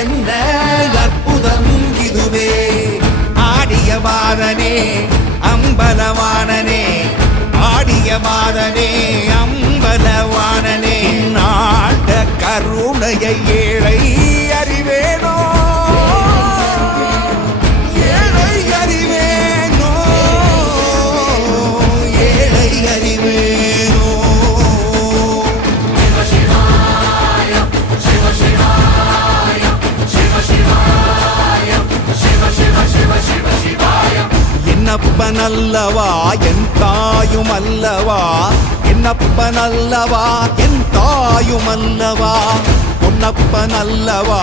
என்ன அற்புதம் இதுவே ஆடிய மாதனே அம்பலவானனே ஆடிய மாதனே அம்பலவானனே நாட கருணையை ஏழை அறிவேனோ ஏழை அறிவேனோ ஏழை அறிவேனோ என்னப்பனல்லவா என் தாயும் அல்லவா என்னப்பனல்லவா என் தாயும் அல்லவா பொன்னப்பனல்லவா